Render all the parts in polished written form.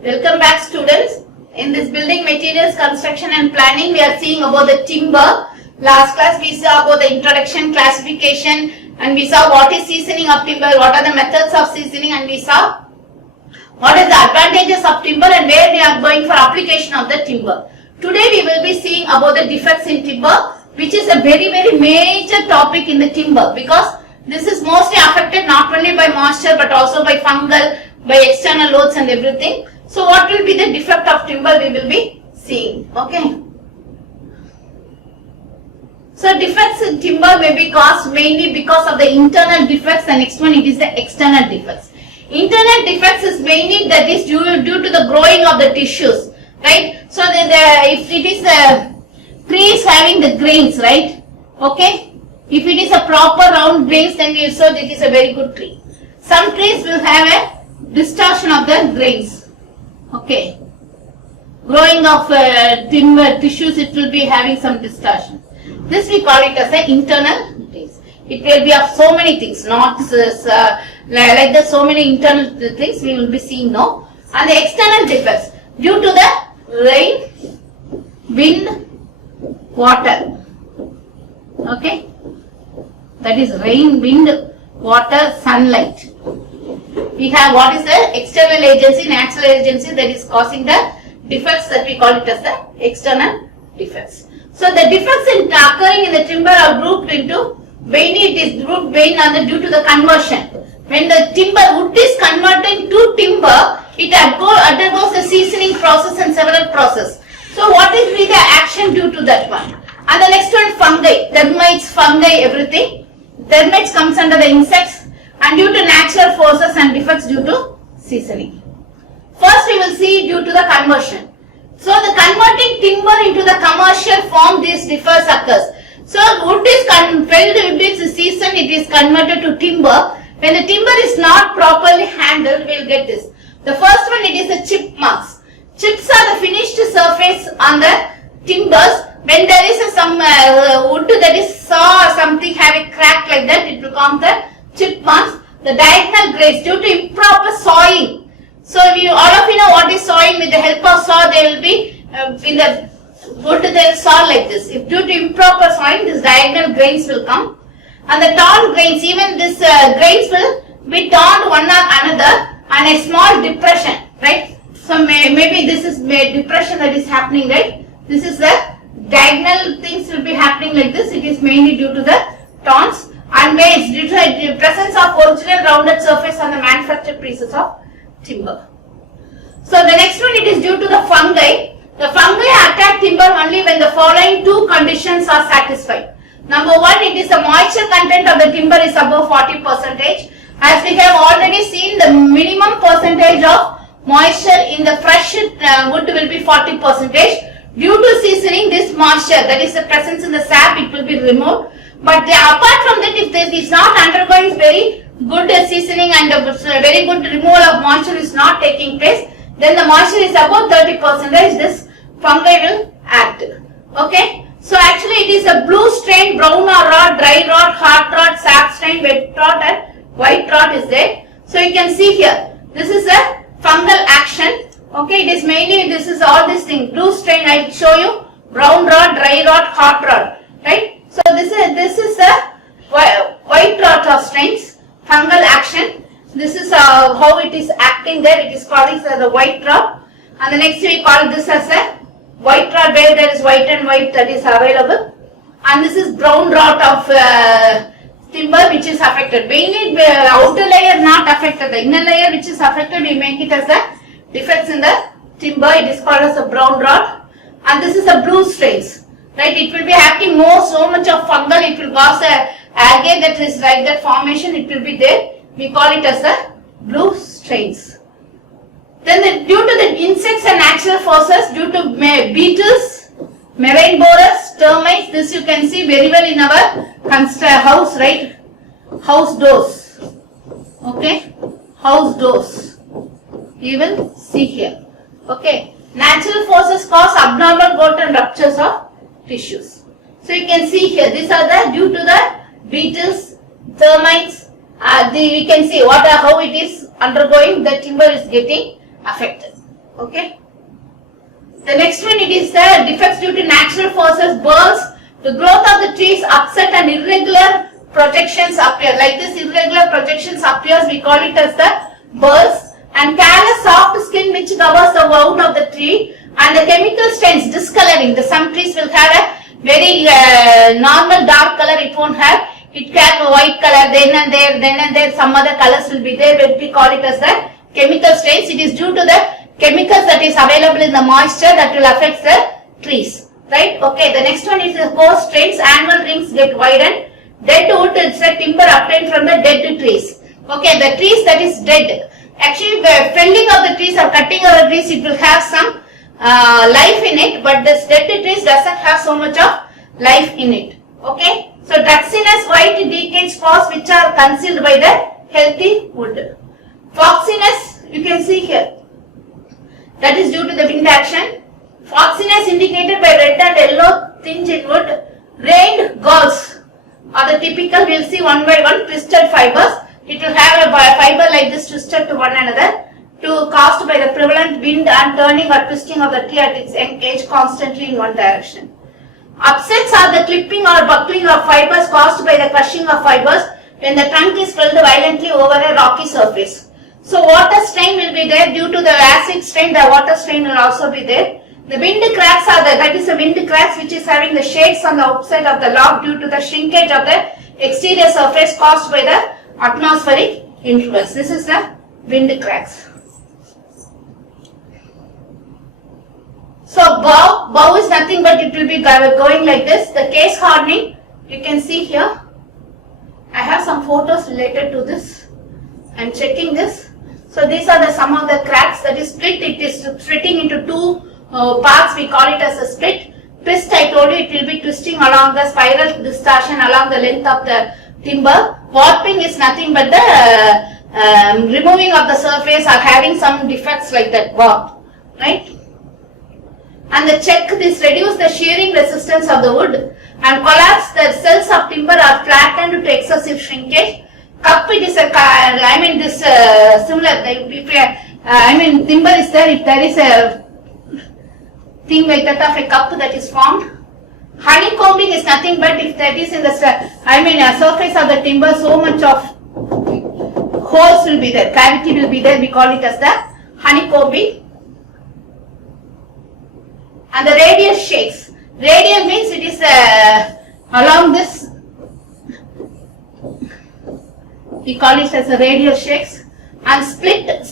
Welcome back, students. In this building materials construction and planning, we are seeing about the timber. Last class we saw about the introduction, classification, and we saw what is seasoning of timber, what are the methods of seasoning, and we saw what is the advantages of timber and where we are going for application of the timber. Today we will be seeing about the defects in timber, which is a very major topic in the timber, because this is mostly affected not only by moisture but also by fungal, by external loads and everything. So what will be the defect of timber we will be seeing. Okay. So defects in timber may be caused mainly because of the internal defects, and next one it is the external defects. Internal defects is mainly that is due to the growing of the tissues, right? So if it is a tree is having the grains, right? Okay. If it is a proper round grains, then you saw it is a very good tree. Some trees will have a distortion of the grains. Okay. Growing of timber tissues, it will be having some distortion. This we call it as an internal things. It will be of so many things, not like the so many internal things we will be seeing now. And the external defects due to the rain, wind, water. Okay. That is rain, wind, water, sunlight. We have what is the external agency, natural agency that is causing the defects, that we call it as the external defects. So the defects occurring in the timber are grouped into, mainly it is grouped due to the conversion. When the wood is converted to timber, it undergoes a seasoning process and several processes. So what is the action due to that one? And the next one, fungi, termites, fungi, everything. Termites comes under the insects, and due to natural forces and defects due to seasoning. First we will see due to the conversion. So the converting timber into the commercial form, this differs occurs. So wood is when it is seasoned, it is converted to timber. When the timber is not properly handled, we will get this. The first one, it is the chip marks. Chips are the finished surface on the timbers. When there is some wood that is saw or something have a crack like that, it will come the chip marks. The diagonal grades due to improper sawing. So all of you know what is sawing. With the help of saw, they will be in the wood, they will saw like this. If due to improper sawing, this diagonal grains will come. And the torn grains, even this grains will be torn one or another, and a small depression, right? So maybe this is depression that is happening, right? This is the diagonal things will be happening like this. It is mainly due to the torns, and waves due to the presence of original rounded surface on the manufactured pieces of timber. So the next one, it is due to the fungi. The fungi attack timber only when the following two conditions are satisfied. Number one, it is the moisture content of the timber is above 40%. As we have already seen, the minimum percentage of moisture in the fresh wood will be 40%. Due to seasoning, this moisture, that is the presence in the sap, it will be removed. But apart from that, if this is not undergoing very good seasoning and very good removal of moisture is not taking place, then the moisture is above 30%, this fungi will act. Okay. So actually it is a blue stain, brown or rot, dry rot, hard rot, sap stain, wet rot and white rot is there. So you can see here, this is a fungal action. Okay, it is mainly, this is all these things. Blue stain, I show you, brown rot, dry rot, hot rot, right? So this is the white rot of stains, fungal action. This is how it is acting there. It is called as the white rot. And the next we call this as a white rot, where there is white and white that is available. And this is brown rot of timber which is affected. Mainly the outer layer not affected. The inner layer which is affected, we make it as a defects in the timber. It is called as a brown rot. And this is a blue stains, right? It will be acting so much of fungal. It will cause a algae that is like that formation. It will be there. We call it as a blue stains. Then due to the insects and natural forces, due to beetles, marine borers, termites, this you can see very well in our house, right? House doors. Okay? House doors. You will see here. Okay? Natural forces cause abnormal growth and ruptures of tissues. So you can see here, these are the due to the beetles, termites, we can see how it is undergoing, the timber is getting affected. Okay. The next one, it is the defects due to natural forces, burns, the growth of the trees upset and irregular projections appear. Like this irregular projections appears, we call it as the burns. And callous soft skin which covers the wound of the tree, and the chemical stains, discoloring. Some trees will have a very normal dark color, it won't have. It can have a white color, then and there some other colors will be there, but we call it as the chemical stains. It is due to the chemicals that is available in the moisture that will affect the trees. Right? Okay, the next one is the coarse strains, annual rings get widened. Dead wood is the timber obtained from the dead trees. Okay, the trees that is dead. Actually, felling of the trees or cutting of the trees, it will have some life in it, but this dead trees doesn't have so much of life in it. Okay, so duxinous, white decayed spores which are concealed by the healthy wood. Foxiness, you can see here, that is due to the wind action. Foxiness indicated by red and yellow tinge in wood. Rained galls are the typical, we'll see one by one, twisted fibers. It will have a fiber like this twisted to one another, caused by the prevalent wind and turning or twisting of the tree at its edge constantly in one direction. Upsets are the clipping or buckling of fibers caused by the crushing of fibers when the trunk is filled violently over a rocky surface. So water strain will be there. Due to the acid strain, the water strain will also be there. The wind cracks are that is the wind cracks which is having the shakes on the outside of the log due to the shrinkage of the exterior surface caused by the atmospheric influence. This is the wind cracks. So bow is nothing but it will be going like this. The case hardening, you can see here. I have some photos related to this. I am checking this. So these are some of the cracks that is split. It is splitting into two parts. We call it as a split. Twist, I told you, it will be twisting along the spiral distortion along the length of the timber. Warping is nothing but the removing of the surface or having some defects like that, warp, right? And the check, this reduce the shearing resistance of the wood and collapse the cells of timber are flattened to excessive shrinkage. Cup, it is similar, timber is there, if there is a thing like that of a cup that is formed. Honeycombing is nothing but if that is in the surface of the timber, so much of holes will be there, cavity will be there, we call it as the honeycombing. And the radial shakes. Radial means it is along this, we call it as a radial shakes. And split is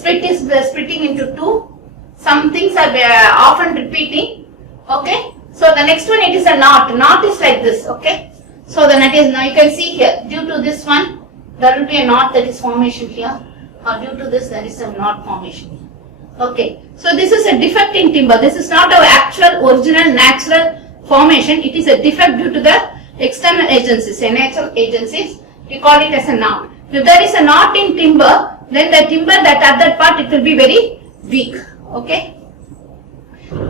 splitting into two. Some things are often repeating. Okay. So the next one, it is a knot. Knot is like this. Okay. So the knot is, now you can see here, due to this one, there will be a knot that is formation here. Or due to this, there is a knot formation. Okay. So this is a defect in timber. This is not our actual, original, natural formation. It is a defect due to the external agencies, natural agencies. We call it as a knot. If there is a knot in timber, then the timber that at that part, it will be very weak. Okay.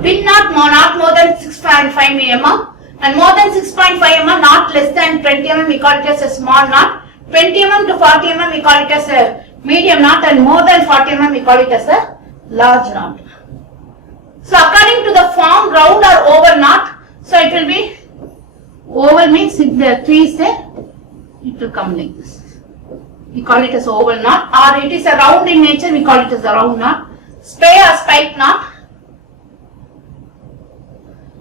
Pin knot not more than 6.5 mm and more than 6.5 mm, not less than 20 mm, we call it as a small knot. 20 mm to 40 mm, we call it as a medium knot, and more than 40 mm, we call it as a large knot. So according to the form, round or oval knot, so it will be, oval means if the tree is there, it will come like this. We call it as oval knot, or it is a round in nature, we call it as a round knot. Spray or spike knot.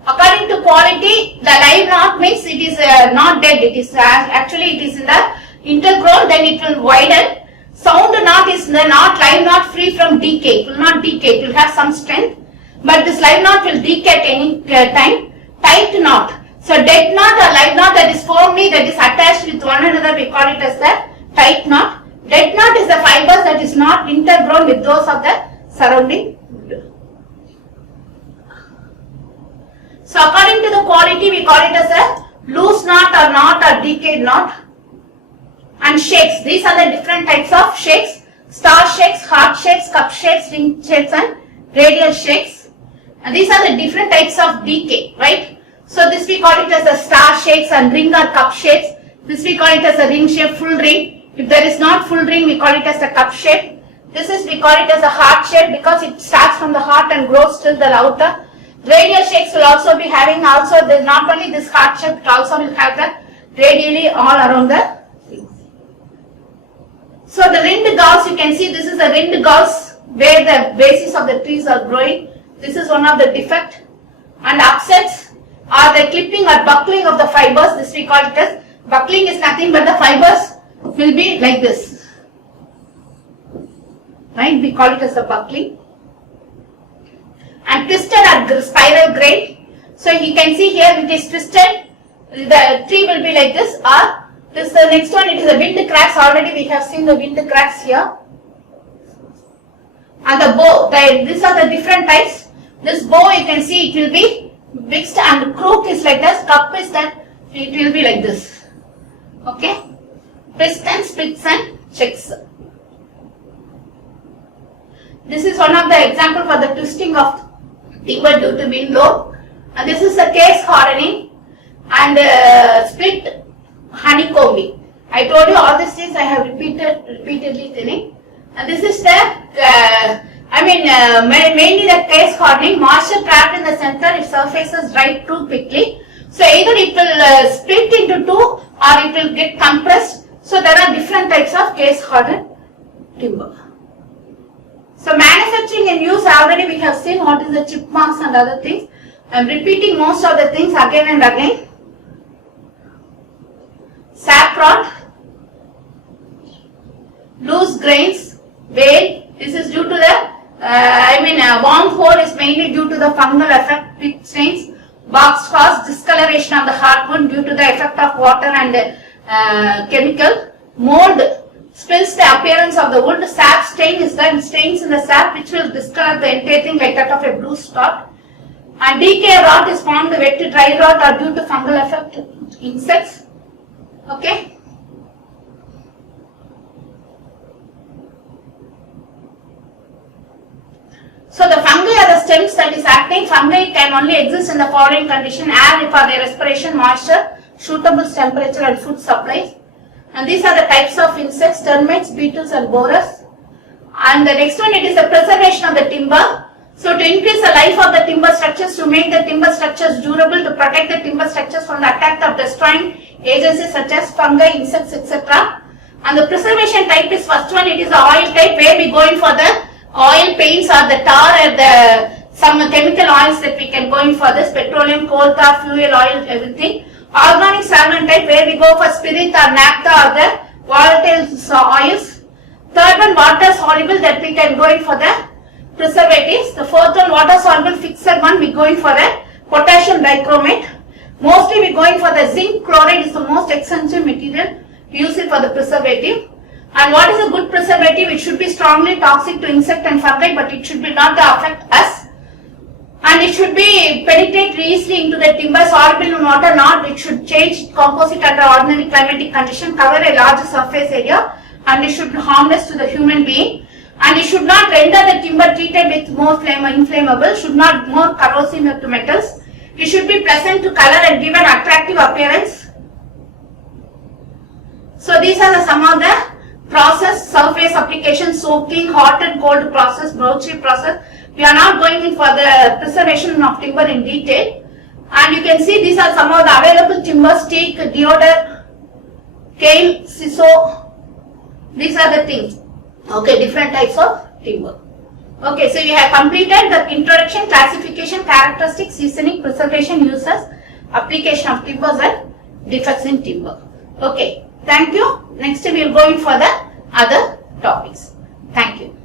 According to quality, the live knot means it is not dead, it is actually it is in the intergrown, then it will widen. Sound knot is the knot, live knot free from decay, it will not decay, it will have some strength, but this live knot will decay at any time. Tight knot. So dead knot or live knot that is firmly, that is attached with one another, we call it as the tight knot. Dead knot is the fibers that is not intergrown with those of the surrounding wood. So according to the quality, we call it as a loose knot or decayed knot. And shakes, these are the different types of shakes: star shakes, heart shakes, cup shakes, ring shakes and radial shakes. And these are the different types of decay, right? So this we call it as a star shakes and ring or cup shakes. This we call it as a ring shape, full ring. If there is not full ring, we call it as a cup shape. This is, we call it as a heart shape because it starts from the heart and grows till the outer. Radial shakes will also be having also the, not only this heart shape, but also will have the radially all around the. So the rind galls, you can see this is the rind galls where the bases of the trees are growing. This is one of the defect. And upsets are the clipping or buckling of the fibers. This we call it as buckling is nothing but the fibers will be like this. Right? We call it as the buckling. And twisted or spiral grain. So you can see here it is twisted. The tree will be like this, or this the next one, it is the wind cracks. Already we have seen the wind cracks here. And the bow, these are the different types. This bow you can see it will be mixed, and crook is like this, cup is that it will be like this. Okay. Pistons, splits and checks. This is one of the example for the twisting of timber due to wind load. And this is the case hardening and split honeycombing. I told you all these things I have repeatedly telling. And this is the, mainly the case hardening. Moisture trapped in the center, its surfaces dry too quickly. So either it will split into two or it will get compressed. So there are different types of case hardened timber. So manufacturing and use, already we have seen what is the chip marks and other things. I am repeating most of the things again and again. Sap rod, loose grains, wale. This is due to the, worm hole is mainly due to the fungal effect, pit stains. Box cause discoloration of the hardwood due to the effect of water and chemical. Mold spills the appearance of the wood. Sap stain is the stains in the sap which will discolor the entire thing like that of a blue spot. And decay rot is formed wet to dry rot or due to fungal effect insects. Okay. So the fungi are the stems that is acting. Fungi can only exist in the following condition: air for their respiration, moisture, suitable temperature and food supplies. And these are the types of insects: termites, beetles and borers. And the next one, it is the preservation of the timber. So to increase the life of the timber structures, to make the timber structures durable, to protect the timber structures from the attack of destroying agencies such as fungi, insects, etc. And the preservation type is first one, it is the oil type, where we go in for the oil paints or the tar or the some chemical oils that we can go in for this, petroleum, coal tar, fuel oil, everything. Organic solvent type, where we go for spirit or naphtha or the volatile oils. Third one, water soluble, that we can go in for the preservatives. The fourth one, water soluble fixed one, we go in for the potassium dichromate. Mostly we go in for the zinc chloride, is the most expensive material. We use it for the preservative. And what is a good preservative? It should be strongly toxic to insect and fungi, but it should be not affect us. And it should be penetrate easily into the timber, soluble in water, not it should change composite under ordinary climatic condition, cover a larger surface area, and it should be harmless to the human being. And it should not render the timber treated with more inflammable, should not more corrosive to metals. It should be pleasant to color and give an attractive appearance. So these are some of the process: surface application, soaking, hot and cold process, broadsheet process. We are not going in for the preservation of timber in detail. And you can see these are some of the available timbers: teak, deodar, cane, siso. These are the things. Okay, different types of timber. Okay, so we have completed the introduction, classification, characteristics, seasoning, preservation, uses, application of timbers and defects in timber. Okay, thank you. Next we will go in for the other topics. Thank you.